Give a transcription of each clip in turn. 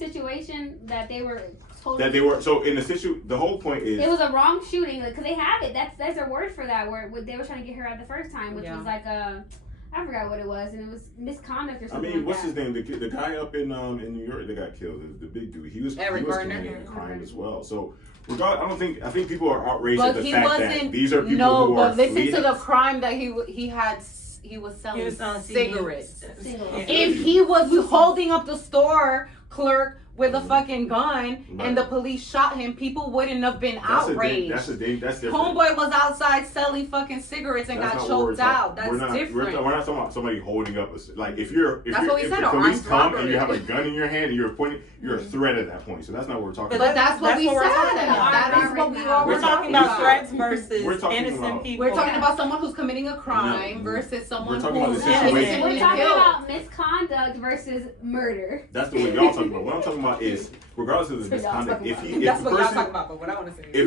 situation that they were told so in the situation. The whole point is it was a wrong shooting because they have it. That's their word for that. Where they were trying to get her out the first time, which was like I forgot what it was, and it was misconduct or something. I mean, what's his name? The guy up in New York that got killed, the big dude. He was committing a crime as well. So, I think people are outraged at the fact that these are people who are listen to the crime that he had. He was selling cigarettes. If he was holding up the store clerk with a fucking gun and the police shot him, people wouldn't have been outraged. That's different. Homeboy was outside selling fucking cigarettes and got choked out. That's different. We're not talking about somebody holding up like if the police come and you have a gun in your hand and you're pointing, you're a threat at that point. So that's not what we're talking about. But that's what we said. That is what we're talking about threats versus innocent people. We're talking about someone who's committing a crime versus someone who's innocent. We're talking about misconduct versus murder. That's the way y'all talking about. What I'm talking about is, regardless of the misconduct, if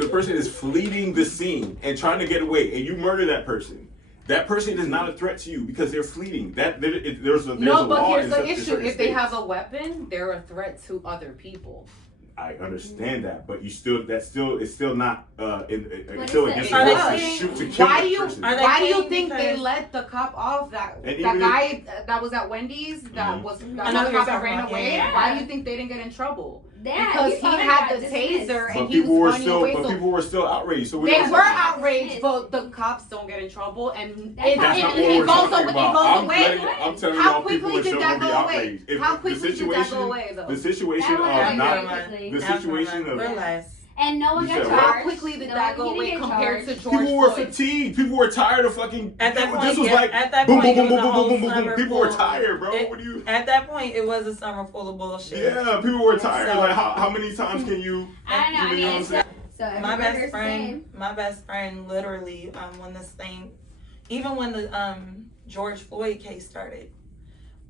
the person is fleeing the scene and trying to get away, and you murder that person is not a threat to you because they're fleeing. There's a but here's the issue: if they have a weapon, they're a threat to other people. I understand that, but it's still not still against the law to shoot to kill that person. Why do you think they let the cop off? That guy that was at Wendy's that ran away. Why do you think they didn't get in trouble? Because he had the taser and he was running away. But people were still outraged. So they were outraged, but the cops don't get in trouble, and it goes away. I'm telling you, how quickly did that go away? How quickly did that go away, though? The situation of realize. And no one got charged. How quickly did that go away compared to George Floyd? People were fatigued. People were tired of fucking. At that point, this was like at that boom, point, boom, boom, boom, boom, boom, boom. People were tired, bro. At that point, it was a summer full of bullshit. Yeah, people were tired. So, like, how many times can you? I don't know. I mean, so my best friend, literally, even when the George Floyd case started,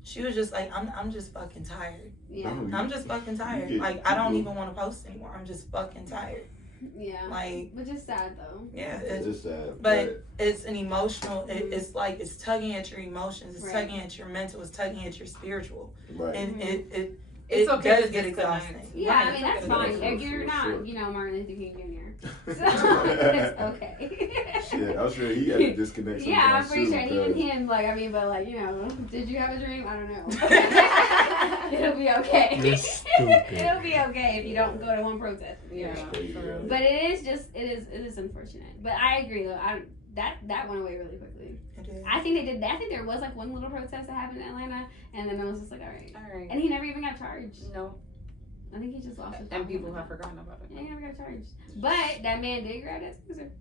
she was just like, I'm just fucking tired. Yeah. I'm just fucking tired. Like, I don't even want to post anymore. I'm just fucking tired. Yeah. Like, which is sad though. Yeah. It's sad. But it's an emotional, it's like, it's tugging at your emotions. It's tugging at your mental. It's tugging at your spiritual. Right. And it's okay does get exhausting. Yeah, I mean, that's fine. If you're not, Martin Luther King Jr. So, it's okay. Shit, I'm sure he had a disconnect. Yeah, I'm pretty sure even him, did you have a dream? I don't know. It'll be okay. It'll be okay if you don't go to one protest. Yeah. But it is unfortunate. But I agree though. That went away really quickly. I think they did that. I think there was like one little protest that happened in Atlanta, and then it was just like, all right. And he never even got charged. No. I think he just lost his and people have forgotten about it. Yeah, he never got charged. But that man did grab that scissor.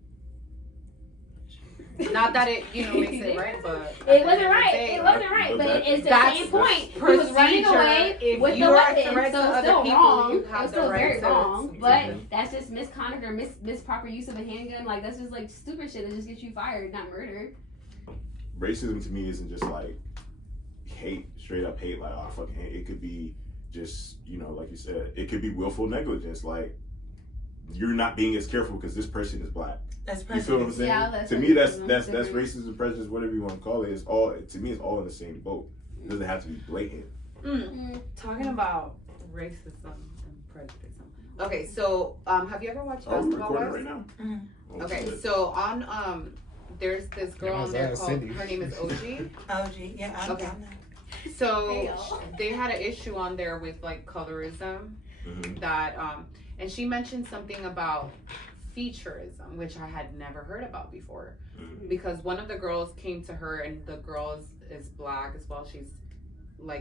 Not that it, makes it right, but it wasn't right. It wasn't right, but it's the same point. He was running away with the weapon, so it's still wrong. It's still very wrong, but that's just misconduct or misproper use of a handgun. Like, that's just like stupid shit that just gets you fired, not murder. Racism to me isn't just like hate, straight up hate, like, oh, I fucking hate. It could be just, like you said, it could be willful negligence. Like, you're not being as careful because this person is black. That's prejudice. You feel what I'm saying? Yeah, to me, that's racism, prejudice, whatever you want to call it. It's all in the same boat. It doesn't have to be blatant. Talking about racism and prejudice. Okay, so have you ever watched Basketball Wives? Right now. Mm-hmm. Okay, so on there's this girl on there called, her name is OG. OG, yeah. Okay. So they had an issue on there with like colorism, that and she mentioned something about featureism, which I had never heard about before, because one of the girls came to her, and the girl is black as well.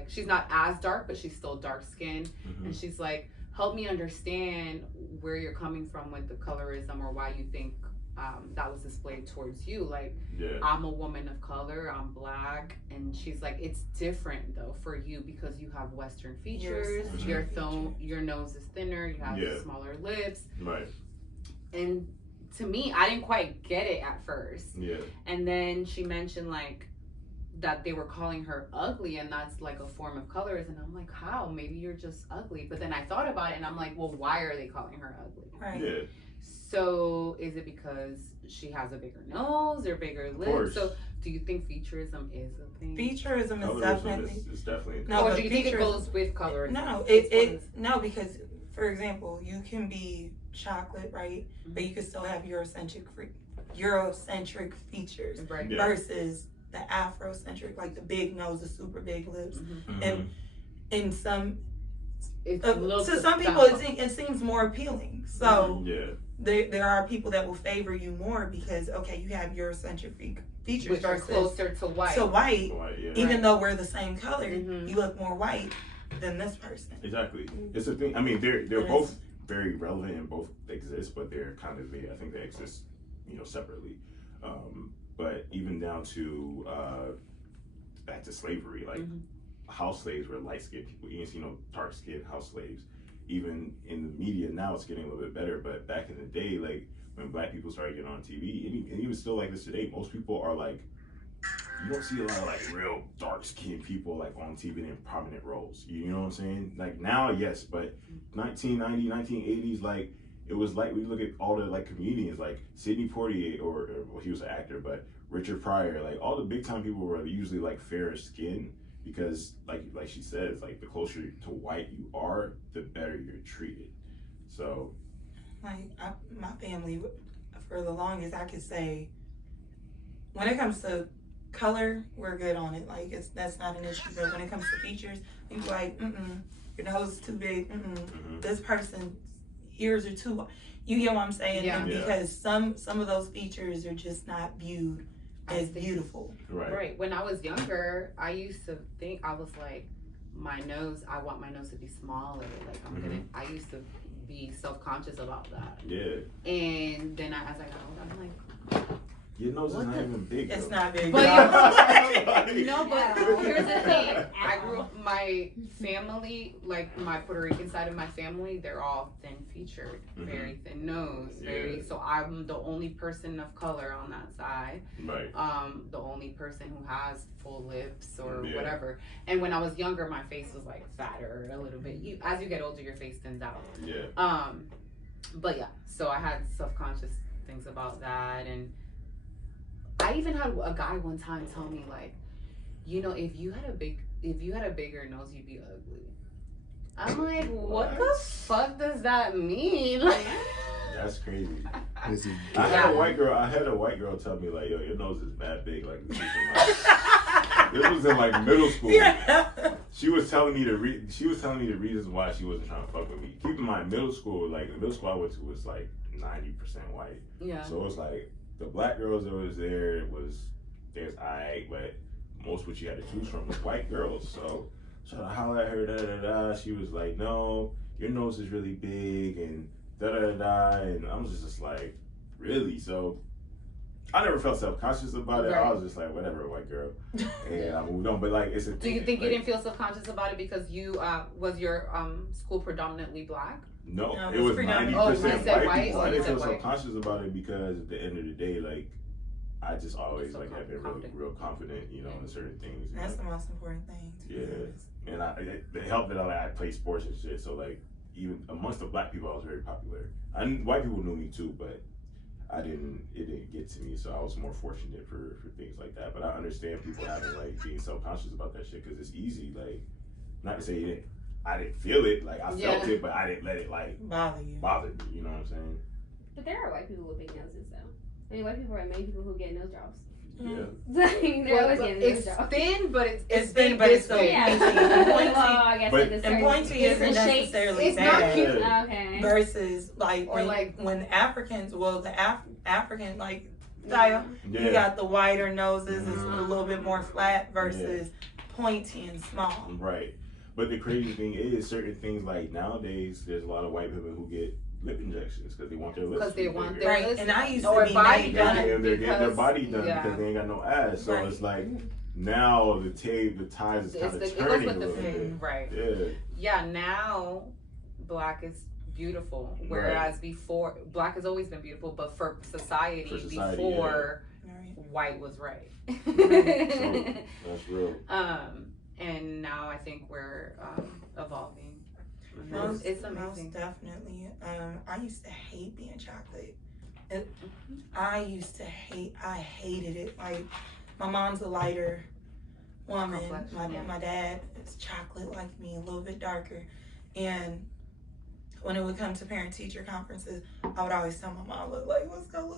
She's not as dark, but she's still dark skinned, and she's like, help me understand where you're coming from with the colorism, or why you think that was displayed towards you. Like, I'm a woman of color, I'm black, and she's like, it's different though for you because you have Western features, your nose is thinner, you have smaller lips, right? And to me, I didn't quite get it at first. Yeah. And then she mentioned like that they were calling her ugly, and that's like a form of colorism. And I'm like, how? Maybe you're just ugly. But then I thought about it, and I'm like, well, why are they calling her ugly? Right. Yeah. So is it because she has a bigger nose or bigger lips? So do you think featureism is a thing? Featureism is definitely. It's definitely. No, or do you think it goes with colorism? No, no, because for example, you can be chocolate, right? Mm-hmm. But you can still have Eurocentric features, right? Yeah. Versus the Afrocentric, like the big nose, the super big lips, mm-hmm. And in some. To some people, it seems more appealing. So there are people that will favor you more because you have Eurocentric features, which are closer to white. Even though we're the same color, mm-hmm. you look more white than this person. Exactly, it's a thing. I mean, they're both very relevant and both exist, but they're kind of I think they exist, separately. But even down to back to slavery, like. Mm-hmm. House slaves were light-skinned people. You didn't see no dark-skinned house slaves. Even in the media now, it's getting a little bit better. But back in the day, like when black people started getting on TV, and even still like this today, most people are like, you don't see a lot of like real dark-skinned people like on TV in prominent roles. You know what I'm saying? Like now, yes, but 1990s, 1980s, like it was like we look at all the like comedians like Sidney Poitier, or well, he was an actor, but Richard Pryor, like all the big-time people were usually like fairer skin. Because, like she says, like the closer to white you are, the better you're treated. So, like my family, for the longest, I could say, when it comes to color, we're good on it. Like that's not an issue. But when it comes to features, people like, your nose is too big. This person's ears are too. You get what I'm saying? Yeah. Because some of those features are just not viewed as beautiful. Right. When I was younger, I used to think, I was like, I want my nose to be smaller. Like I used to be self-conscious about that. Yeah. And then as I got older, I'm like, your nose is not even big. It's not big. But no, but here's the thing. I grew up, my family, like my Puerto Rican side of my family, they're all thin featured, very thin nose, so I'm the only person of color on that side. Right. The only person who has full lips or whatever. And when I was younger, my face was like fatter a little bit. As you get older, your face thins out. Yeah. But yeah, so I had self-conscious things about that, and I even had a guy one time tell me like, if you had a bigger nose, you'd be ugly. I'm like, what the fuck does that mean? That's crazy. I had a white girl tell me like, yo, your nose is mad big. Like this was in like middle school. Yeah. She was telling me the reasons why she wasn't trying to fuck with me. Keep in mind, middle school I went to was like 90% white. Yeah. So it was like the black girls that was there's alright, but most what you had to choose from was white girls. So trying to holler at her, she was like, no, your nose is really big and and I was just like, really? So I never felt self-conscious about it. I was just like, whatever, white girl, and I moved on. But like, it's a do you think you didn't feel self-conscious about it because you was your school predominantly black? No, it was 90% white people. I didn't feel self-conscious about it because at the end of the day, like, I just always like have been real confident, in certain things. That's the most important thing. Yeah, and it helped that I played sports and shit. So like, even amongst the black people, I was very popular. White people knew me too, but it didn't get to me. So I was more fortunate for things like that. But I understand people having like being self-conscious about that shit because it's easy. Like, not to say I didn't feel it, like I felt it, but I didn't let it like bother me. You know what I'm saying? But there are white people with big noses, though. I mean, white people are many people who get nose jobs. Yeah. They're always getting nose jobs. Thin, but it's thin, but it's so pointy. I guess and pointy isn't necessarily it's bad. Not cute. Okay. Versus when Africans, the African like style, you got the wider noses, it's a little bit more flat versus pointy and small. Right. But the crazy thing is, certain things like nowadays, there's a lot of white women who get lip injections because they want their lips. Because they want their right. lips. And I used to be body done. And they're getting their body done because they ain't got no ass. So it's like now the tides is kind of turning a little bit. Right. Yeah. Yeah. Now, black is beautiful, whereas before, black has always been beautiful, but for society before, white was right. So, that's real. And now I think we're evolving. It's amazing. Most definitely. I used to hate being chocolate. I hated it. Like, my mom's a lighter woman. My dad is chocolate like me, a little bit darker. And when it would come to parent-teacher conferences, I would always tell my mom, like, let's go.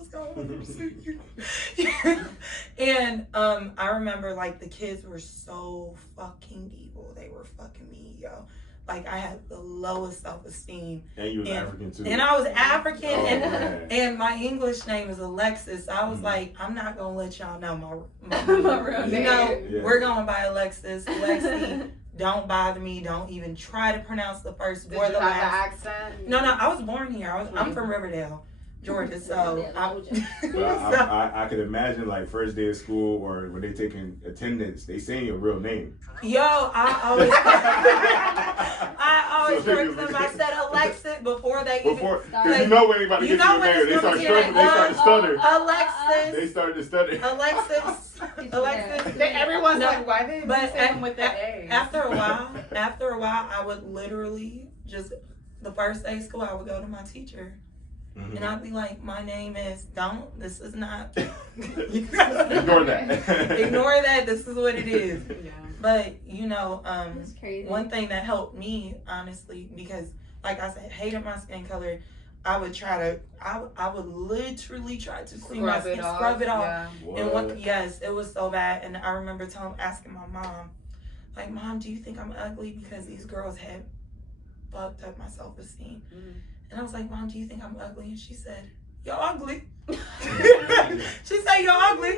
And I remember, like, the kids were so fucking evil. They were fucking mean, yo. Like, I had the lowest self-esteem. And you was African, too. And I was African, and my English name is Alexis. So I was like, I'm not going to let y'all know my real name. You know, we're going by Alexis. Lexi, don't bother me. Don't even try to pronounce the first or the last. Accent? No, I was born here. I'm from Riverdale, Georgia. So I could imagine, like, first day of school or when they taking attendance, they saying your real name. Yo, I always correct them. I said Alexis before they even because you know when anybody gets your name, they start to stutter. Alexis. They started to stutter. Alexis. Everyone's like, why they say them with the A? After a while, I would literally just, the first day of school, I would go to my teacher. Mm-hmm. And I'd be like, my name is, this is not. Ignore that. Ignore that, this is what it is. Yeah. But, you know, crazy. One thing that helped me, honestly, because, like I said, hated my skin color, I would literally try to clean my skin, scrub it off. Yeah. And yes, it was so bad. And I remember asking my mom, like, Mom, do you think I'm ugly? Because these girls had fucked up my self-esteem. Mm-hmm. And I was like, Mom, do you think I'm ugly? And she said, you're ugly. She said, you're ugly.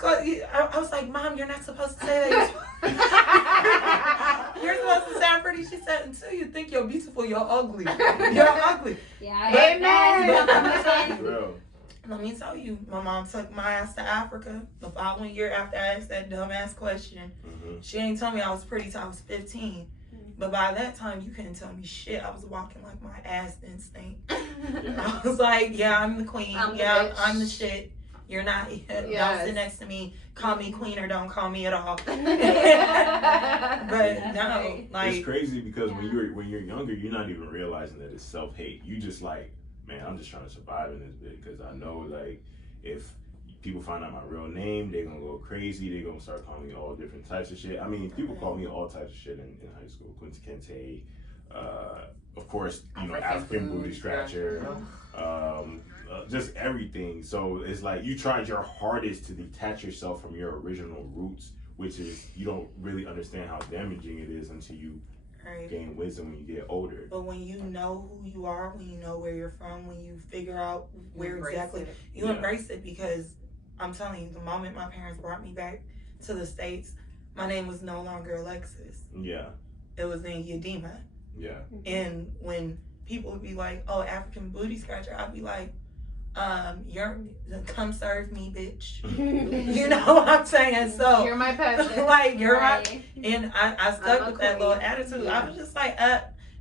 I was like, Mom, you're not supposed to say that. You're supposed to sound pretty. She said, until you think you're beautiful, you're ugly. You're ugly. Yeah. Amen. Let me tell you, my mom took my ass to Africa the following year after I asked that dumbass question. Mm-hmm. She ain't tell me I was pretty till I was 15. But by that time, you couldn't tell me shit. I was walking like my ass didn't stink. I was like, yeah, I'm the queen. I'm the shit. You're not. Don't sit next to me. Call me queen or don't call me at all. But no, like, it's crazy because when you're younger, you're not even realizing that it's self-hate. You just like, man, I'm just trying to survive in this bit because I know, like, if people find out my real name, they're gonna go crazy. They're gonna start calling me all different types of shit. I mean, people call me all types of shit in high school. Quincy Kente, of course, you know, African booty scratcher, just everything. So it's like you tried your hardest to detach yourself from your original roots, which is you don't really understand how damaging it is until you gain wisdom when you get older. But when you know who you are, when you know where you're from, when you figure out where exactly you embrace it, because I'm telling you, the moment my parents brought me back to the States, my name was no longer Alexis. Yeah. It was in Yadima. Yeah. And when people would be like, oh, African booty scratcher, I'd be like, come serve me, bitch. You know what I'm saying? So you're my peasant. Like, you're right. And I stuck with that little attitude. Yeah. I was just like,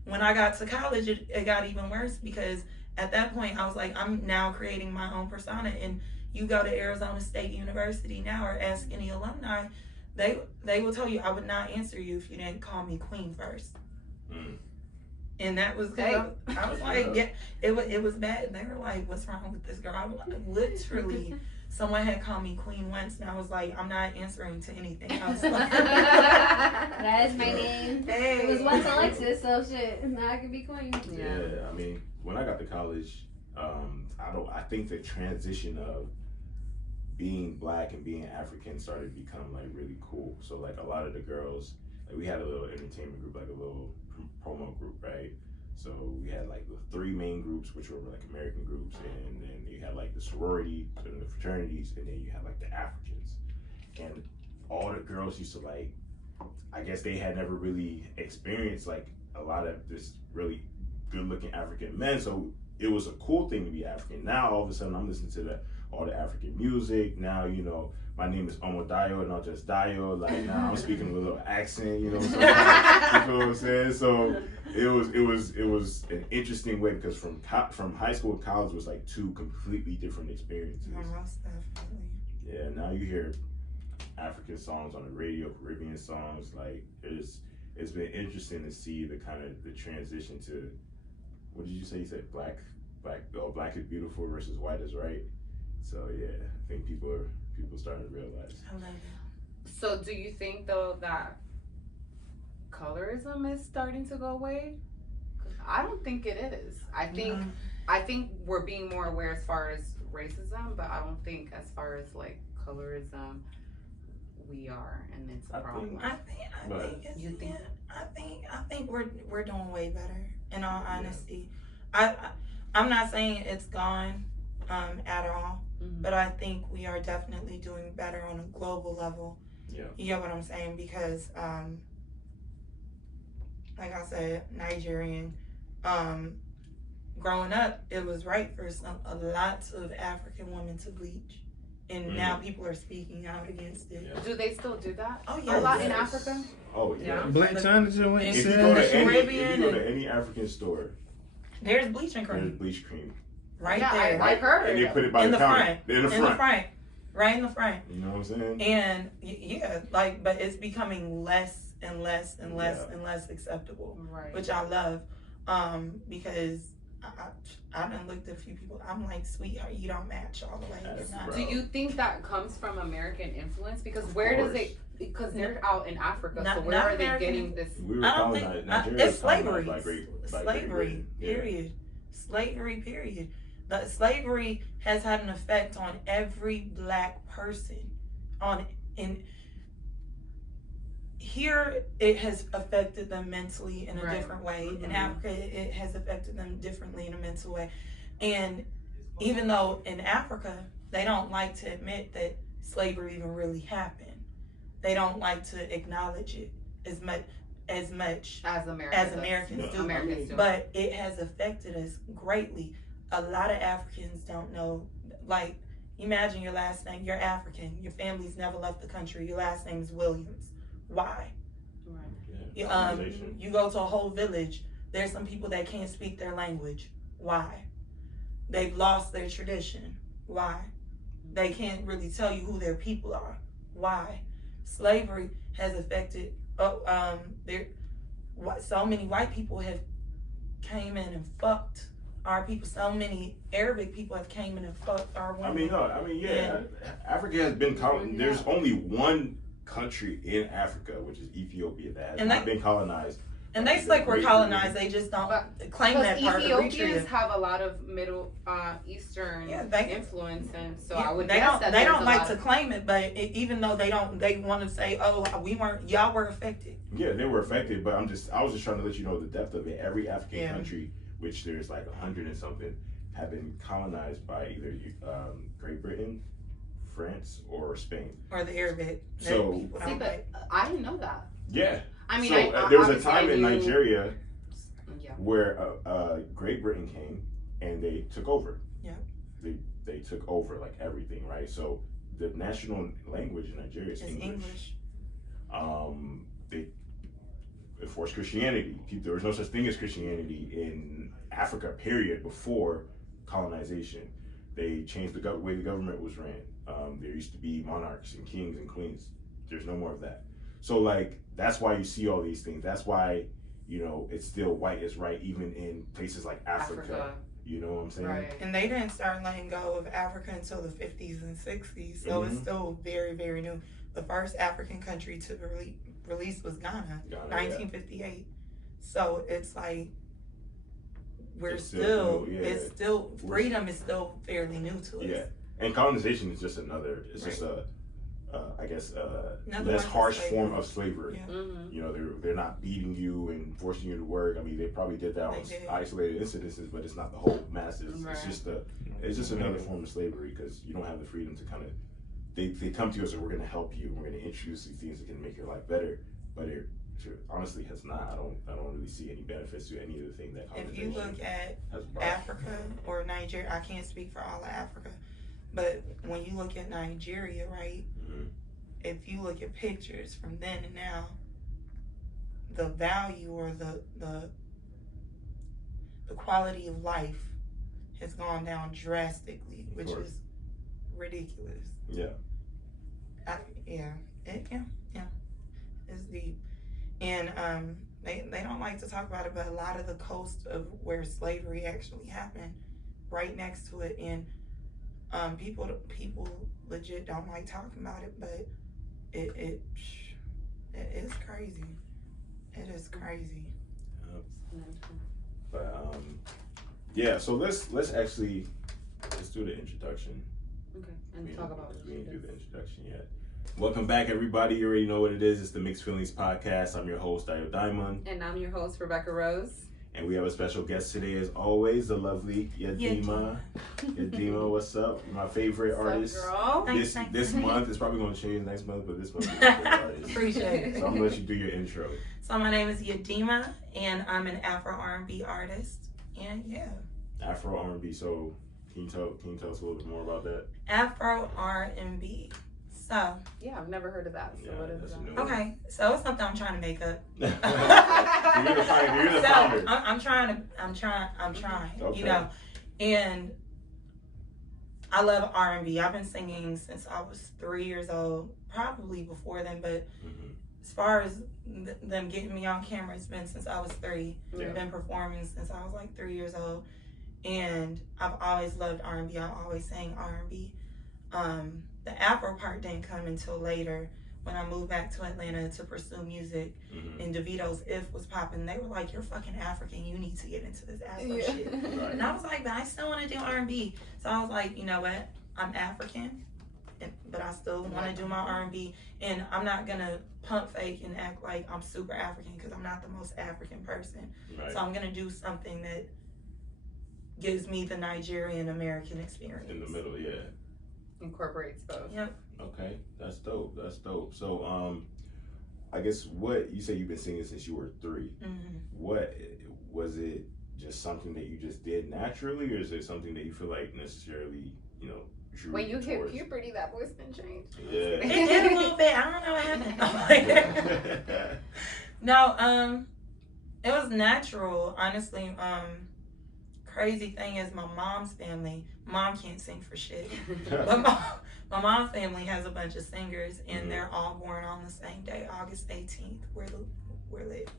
when I got to college, it got even worse because at that point I was like, I'm now creating my own persona. And you go to Arizona State University now or ask any alumni, they will tell you I would not answer you if you didn't call me queen first. Mm. And that was I was like, yeah, it was bad. And they were like, what's wrong with this girl? I was like, literally, someone had called me queen once, and I was like, I'm not answering to anything else. That is my name. Hey. It was once Alexis, so shit, now I can be queen. Yeah, I mean, when I got to college, I think the transition of being black and being African started to become like really cool. So like a lot of the girls, like we had a little entertainment group, like a little promo group, right? So we had like the 3 main groups, which were like American groups, and then you had like the sorority and the fraternities, and then you had like the Africans. And all the girls used to like, I guess they had never really experienced like a lot of this really good looking African men. So it was a cool thing to be African. Now all of a sudden I'm listening to all the African music. Now, you know, my name is Omodayo and not just Dayo. Like now I'm speaking with a little accent, you know what I'm saying? So it was an interesting way because from high school to college was like 2 completely different experiences. Most definitely. Yeah, now you hear African songs on the radio, Caribbean songs, like it's it's been interesting to see the kind of the transition to, what did you say? You said black is beautiful versus white is right. So yeah, I think people starting to realize. I love it. So do you think though that colorism is starting to go away? I don't think it is. I think we're being more aware as far as racism, but I don't think as far as like colorism we are, and it's a problem. I think we're doing way better. In all honesty, I'm not saying it's gone at all, but I think we are definitely doing better on a global level. Yeah, you get what I'm saying? Because like I said, Nigerian. Growing up, it was right for a lot of African women to bleach, and now people are speaking out against it. Yeah. Do they still do that? Oh yeah, a lot in Africa. Oh yeah, Black China doing. If you go to any African store, there's bleaching cream. There's bleach cream Right there. I heard. And they put it by the counter. In the front. Right in the front. You know what I'm saying? And yeah, like, but it's becoming less and less and less and less acceptable, right? Which I love, because I done looked at a few people. I'm like, sweetheart, you don't match all the way. Do you think that comes from American influence? Because where does it? Because they're out in Africa, so where are they getting this? We were it's slavery. Slavery. Period. Slavery. Period. The slavery has had an effect on every black person. Here, it has affected them mentally in a different way. In Africa, it has affected them differently in a mental way. And even though in Africa, they don't like to admit that slavery even really happened. They don't like to acknowledge it as much as Americans do. But it has affected us greatly. A lot of Africans don't know, like, imagine your last name, you're African, your family's never left the country, your last name is Williams. Why? Right. You go to a whole village, there's some people that can't speak their language. Why? They've lost their tradition. Why? They can't really tell you who their people are. Why? Slavery has affected, so many white people have came in and fucked our people. So many Arabic people have came in and fucked our women. Africa has been colonized. There's only one country in Africa, which is Ethiopia, that has not been colonized. And they say we're colonized. They just don't claim that part of the Ethiopians have a lot of Middle Eastern influence, and so I would guess that they don't like to claim it. But even though they don't, they want to say, "Oh, y'all were affected." Yeah, they were affected, but I was just trying to let you know the depth of it. Every African country, which there's like 100 and something, have been colonized by either Great Britain, France, or Spain, or the Arabic. So, but I didn't know that. Yeah. I mean, there was a time in Nigeria where Great Britain came and they took over. Yeah. They took over like everything, right? So the national language in Nigeria is English. They enforced Christianity. There was no such thing as Christianity in Africa, period, before colonization. They changed the way the government was ran. There used to be monarchs and kings and queens. There's no more of that. So like, that's why you see all these things. That's why, it's still white is right even in places like Africa. You know what I'm saying? Right. And they didn't start letting go of Africa until the 50s and 60s. So it's still very, very new. The first African country to release was Ghana 1958. So it's like, freedom is still fairly new to us. Yeah. And colonization is just just less harsh form of slavery. Yeah. Mm-hmm. They're not beating you and forcing you to work. I mean, they probably did that on isolated incidences, but it's not the whole masses. Right. It's just another form of slavery, because you don't have the freedom to kind of. They come to you and say, we're going to help you. We're going to introduce these things that can make your life better, but it honestly has not. I don't really see any benefits to any of the things that. If you look at Africa or Nigeria, I can't speak for all of Africa. But when you look at Nigeria, right, if you look at pictures from then and now, the value or the quality of life has gone down drastically, which is ridiculous. Yeah. It's deep. And they don't like to talk about it, but a lot of the coast of where slavery actually happened, right next to it, and people legit don't like talking about it, but it is crazy. It is crazy. But yeah. So let's do the introduction. Okay, and talk about it. We didn't do the introduction yet. Welcome back, everybody. You already know what it is. It's the Mixed Feelings Podcast. I'm your host, Yadima. And I'm your host, Rebecca Rose. And we have a special guest today, as always, the lovely Yadima. Yadima, what's up? My favorite artist. Girl? This month. It's probably going to change next month, but this month is my favorite artist. Appreciate it. So I'm going to let you do your intro. So my name is Yadima, and I'm an Afro R&B artist. And yeah. Afro R&B. So can you tell us a little bit more about that? Afro R&B. So yeah, I've never heard of that. So what is that? Okay, so it's something I'm trying to make up. You're the founder. I'm trying. Okay. You know, and I love R&B. I've been singing since I was 3 years old, probably before then. But as far as them getting me on camera, it's been since I was 3. Yeah. I've been performing since I was like 3 years old, and I've always loved R&B. I always sang R&B. The Afro part didn't come until later when I moved back to Atlanta to pursue music. And DeVito's If was popping. They were like, "You're fucking African. You need to get into this Afro shit." Right. And I was like, "But I still want to do R&B." So I was like, you know what? I'm African, but I still want to do my R&B. And I'm not going to pump fake and act like I'm super African because I'm not the most African person. Right. So I'm going to do something that gives me the Nigerian American experience. In the middle, yeah. Incorporates both. Yep. Okay, that's dope. So, I guess what you say you've been singing since you were 3. What was it? Just something that you just did naturally, or is it something that you feel like necessarily, drew when you hit towards? puberty, that voice been changed? Yeah, it did a little bit. I don't know what happened. No, it was natural, honestly. Crazy thing is, my mom's family. Mom can't sing for shit, but my mom's family has a bunch of singers, and they're all born on the same day, August 18th. We're lit.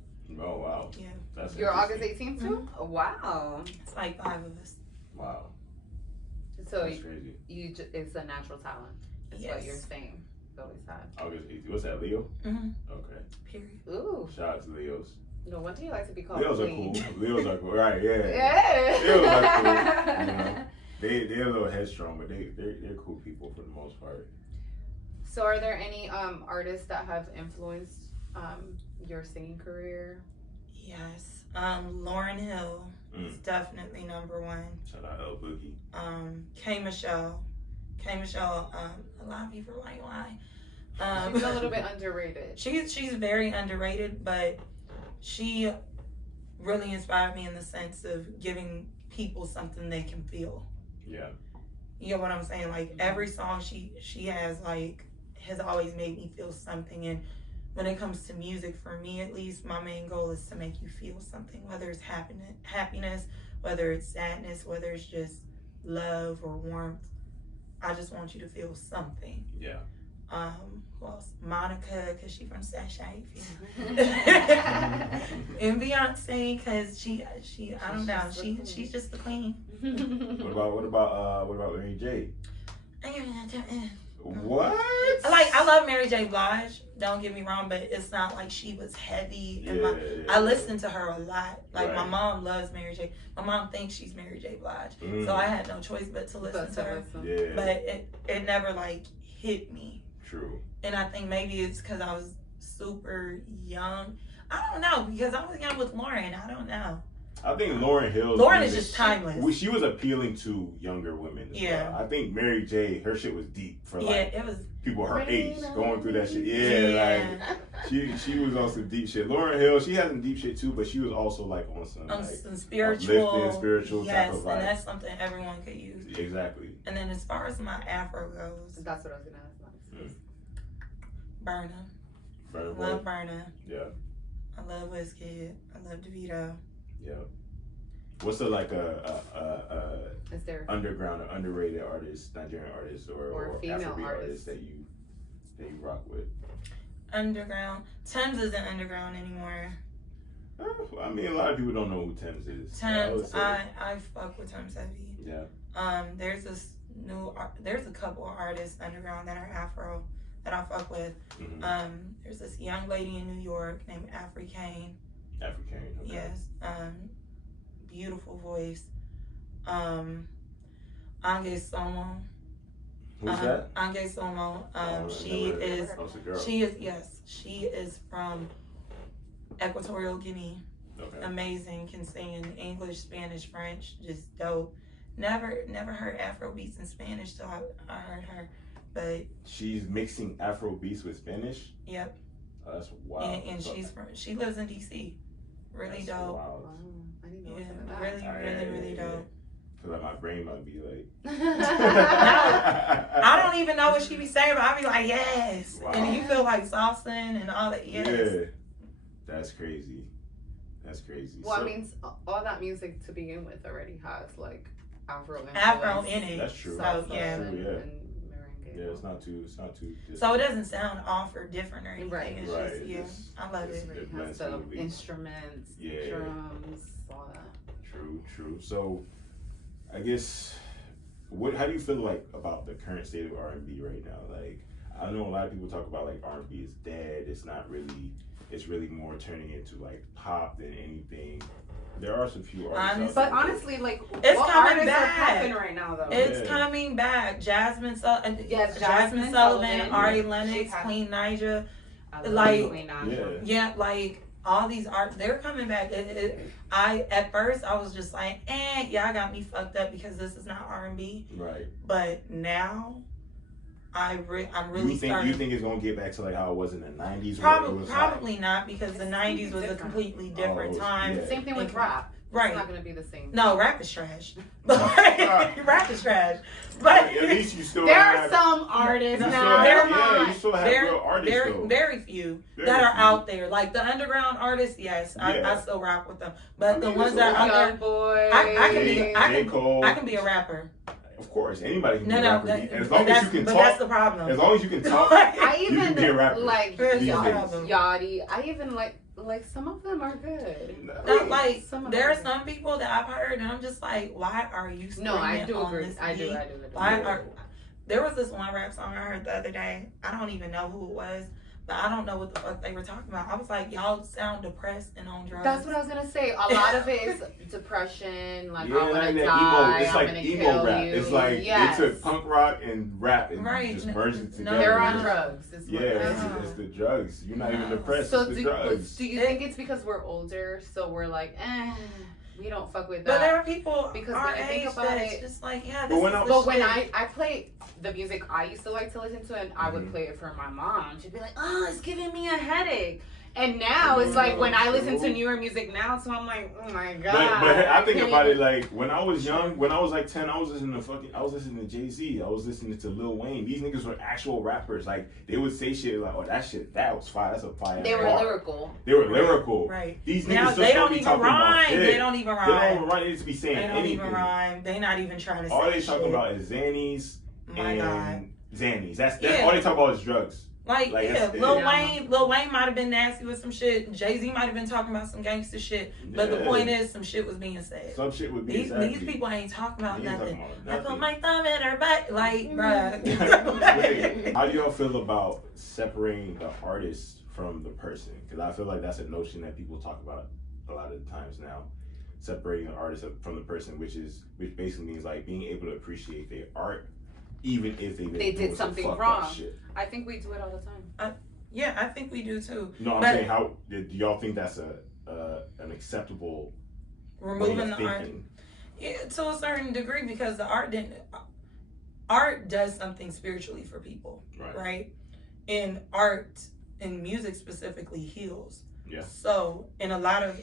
Oh wow! Yeah, that's you're August 18th too. Oh, wow, it's like 5 of us. Wow. So that's crazy. It's a natural talent. That's what you're saying. You always had. August 18th. What's that, Leo? Okay. Period. Ooh. Shout out to Leos. No wonder you like to be called Leos queen. are cool. Leos are cool. Right? Yeah. Yeah. Leos are cool. They're a little headstrong, but they're cool people for the most part. So, are there any artists that have influenced your singing career? Yes, Lauryn Hill is definitely number 1. Shout out L Boogie. K Michelle, a lot of people are like, why? She's a little bit underrated. She's very underrated, but she really inspired me in the sense of giving people something they can feel. Yeah. You know what I'm saying? Like every song she has has always made me feel something. And when it comes to music, for me at least, my main goal is to make you feel something, whether it's happiness, whether it's sadness, whether it's just love or warmth. I just want you to feel something. Yeah. Who else? Monica, because she's from Sashay. And Beyonce, because she I don't know, she's just the queen. What about Mary J? What? I love Mary J. Blige. Don't get me wrong, but it's not like she was heavy. I listen to her a lot. Like my mom loves Mary J. My mom thinks she's Mary J. Blige, so I had no choice but to listen to her. Yeah. But it never hit me. True. And I think maybe it's because I was super young. I don't know, because I was young with Lauren. I don't know. I think Lauren is just timeless. She was appealing to younger women as well. I think Mary J, her shit was deep for it was people her age going through that shit. Yeah. Like she was on some deep shit. Lauryn Hill, she had some deep shit too, but she was also on some spiritual type of vibe. And that's something everyone could use. Exactly. And then as far as my afro goes, that's what I was gonna ask. Burna. I love Burna. Yeah. I love Wizkid. I love DeVito. Yeah. What's is there underground or underrated artist, Nigerian artist or female Afrobeat artist that you rock with? underground. Thames isn't underground anymore. I mean, a lot of people don't know who Thames is. Thames, I fuck with Thames heavy. Yeah. There's a couple of artists underground that are Afro that I fuck with. Mm-hmm. There's this young lady in New York named Africane. Africane. Okay. Yes. Beautiful voice. Ange Somo. Who's that? Ange Somo. She is from Equatorial Guinea. Okay. Amazing, can sing in English, Spanish, French, just dope. Never heard Afro beats in Spanish till I heard her. But she's mixing Afro beats with Spanish? Yep. Oh, that's wild. And she lives in DC. Really that's dope. Wild. Wow. I didn't know Really dope. I feel like my brain might be like I don't even know what she be saying, but I be like, yes. Wow. And you feel like salsa and all that, yes. Yeah. That's crazy. That's crazy. Well, I mean, all that music to begin with already has like Afro in it. That's true. So yeah. And merengue. Yeah, it's not too. So it doesn't sound off or different or anything. Right. It's right. Just, I love it. It has the instruments, drums, all that. True. So, I guess, how do you feel like about the current state of R&B right now? Like, I know a lot of people talk about like R&B is dead. It's not really. It's really more turning into like pop than anything. There are some few artists. But honestly, like, it's what coming artists back. are popping right now, though? It's coming back. Jasmine Sullivan, Ari Lennox, Queen Naija, like Queen Naija. Yeah, like all these artists, they're coming back. At first I was just like, y'all got me fucked up because this is not R&B. Right. But now. I'm really you think it's gonna get back to like how it was in the 90s? Probably not, because the 90s was a completely different time. Yeah. Same thing with rap. Right. It's not gonna be the same. No, rap is trash. Rap is trash. But at least you still are some artists now. You still have real artists though. Very few that are out there. Like the underground artists, yes, I still rock with them. But the ones that are out there, I can be a rapper. Of course, anybody can be a rapper. As long as you can talk. But that's the problem. As long as you can talk, you can be a rapper. Like Yachty. I even like some of them are good. Like there are some people that I've heard, and I'm just like, why are you? No, I do agree. I do. There was this one rap song I heard the other day. I don't even know who it was. But I don't know what the fuck they were talking about. I was like, y'all sound depressed and on drugs. That's what I was gonna say. A lot of it is depression, like I wanna die, emo. It's like I'm emo kill rap. you. It's like they took punk rock and rap and just merged it together. They're on drugs. It's the drugs. You're not even depressed. So it's the drugs. Do you think it's because we're older, so we're like, we don't fuck with that? But there are people because our when I think age about that it, it's just like, when I play the music I used to like to listen to, and I would play it for my mom, she'd be like, oh, it's giving me a headache. And now it's like when I listen to newer music now, so I'm like, oh my god. But I think about it like when I was young, when I was like 10, I was listening to Jay-Z. I was listening to Lil Wayne. These niggas were actual rappers. Like they would say shit like, oh that was fire. That's a fire. They were lyrical. Right. These niggas now they don't even rhyme. They don't even rhyme. They just be saying anything. They don't even rhyme. They not even trying to say all they talking about is Xannies and Xannies. That's all they talk about is drugs. Like Lil Wayne might have been nasty with some shit. Jay-Z might have been talking about some gangster shit. But the point is, some shit was being said. Some shit was being said. These people ain't talking about nothing. I put my thumb in her butt. Like, bruh. How do y'all feel about separating the artist from the person? Because I feel like that's a notion that people talk about a lot of the times now. Separating the artist from the person, which basically means like being able to appreciate their art. Even if they did something wrong. I think we do it all the time. I think we do too. No, I'm saying, how do y'all think that's an acceptable removing the art? Yeah, to a certain degree, because the art does something spiritually for people, right? And art and music specifically heals. Yeah. So, in a lot of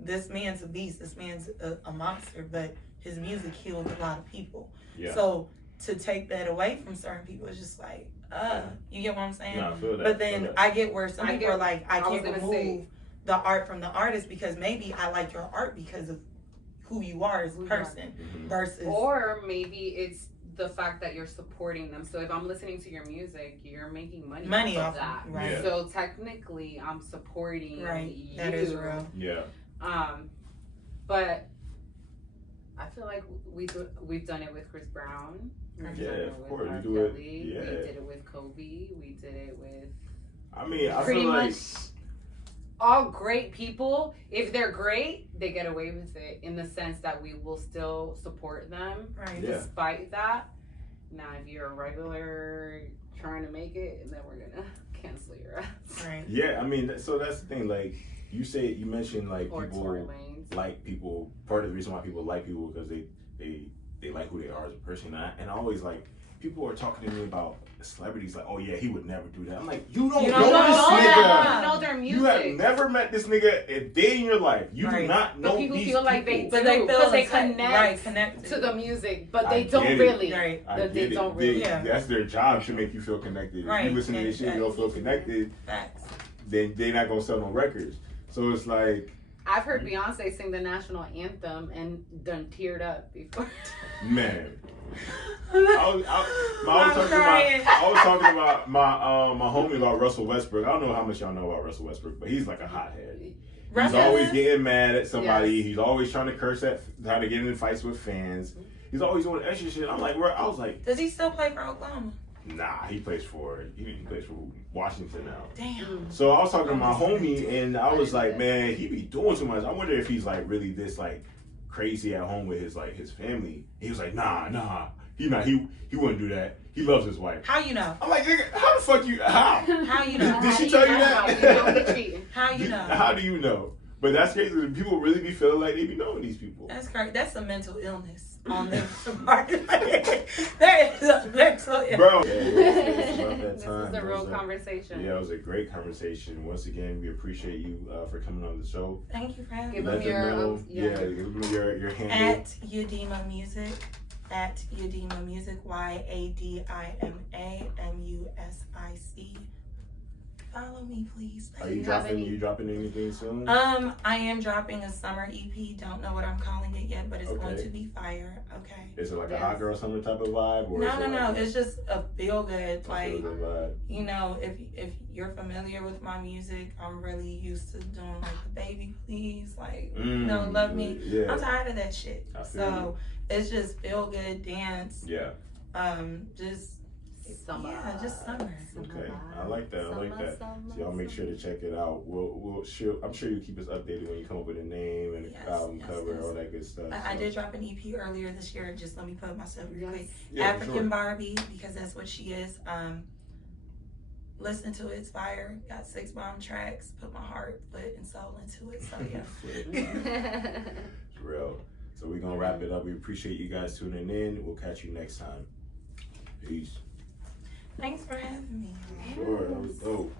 this man's a beast. This man's a monster, but his music healed a lot of people. Yeah. So to take that away from certain people is just like, you get what I'm saying? No, I feel that. But then I get where some people are like, I can't remove the art from the artist because maybe I like your art because of who you are as a person versus. Or maybe it's the fact that you're supporting them. So if I'm listening to your music, you're making money off of that. Right. Yeah. So technically, I'm supporting you. That is real. Yeah. But I feel like we've done it with Chris Brown. Yeah, of course. We do it. Yeah. We did it with Kobe. We did it with. I mean, I pretty feel like much all great people. If they're great, they get away with it in the sense that we will still support them, despite that. Now, if you're a regular trying to make it, then we're gonna cancel your ass. Right. Yeah, I mean, so that's the thing. Like you mentioned, like or people like people. Part of the reason why people like people because they like who they are as a person. And I always like people are talking to me about celebrities like, oh yeah, he would never do that. I'm like, you don't know this nigga. You know their music. You have never met this nigga a day in your life. You do not know but people these feel like people. they do because they connect to the music, but they don't really. They don't really. Yeah. That's their job to make you feel connected. If you listen to this shit, you don't feel connected. Then they're not gonna sell no records. So it's like I've heard Beyonce sing the national anthem and done teared up before. Man. I was talking about my homie about Russell Westbrook. I don't know how much y'all know about Russell Westbrook, but he's like a hothead. He's always getting mad at somebody. Yes. He's always trying to curse at how to get in fights with fans. He's always doing extra shit. I'm like, I was like, does he still play for Oklahoma? Nah, he plays for Washington now. Damn. So I was talking to my homie, and I was like, man, he be doing too much. I wonder if he's like really this like crazy at home with his family. He was like, nah, he wouldn't do that. He loves his wife. How you know? I'm like, nigga, how the fuck you? How? How you know? Did she tell you that? How you know? How do you know? But that's crazy. People really be feeling like they be knowing these people. That's crazy. That's a mental illness on the market. There is a mental illness. Bro. This is a real conversation. Yeah, it was a great conversation. Once again, we appreciate you for coming on the show. Thank you for having me. Give them your handle. At Yadima Music. At Yadima Music. YADIMA MUSIC. Follow me, please. Are you dropping anything soon? I am dropping a summer EP. Don't know what I'm calling it yet, but it's going to be fire. Okay. Is it like a hot girl summer type of vibe? Or No. It's just a feel good. Like, vibe. You know, if you're familiar with my music, I'm really used to doing like the baby please, like love me. Yeah. I'm tired of that shit. So it's just feel good dance. Yeah. Just summer. Yeah, just summer. Okay, I like that. So y'all make sure to check it out. I'm sure you'll keep us updated when you come up with a name and album cover, all that good stuff. I did drop an EP earlier this year. Just let me put myself real quick. African Barbie, because that's what she is. Listen to it, it's fire. Got 6 bomb tracks. Put my heart, foot, and soul into it. So yeah. It's real. So we're gonna wrap it up. We appreciate you guys tuning in. We'll catch you next time. Peace. Thanks for having me. Sure, that was dope.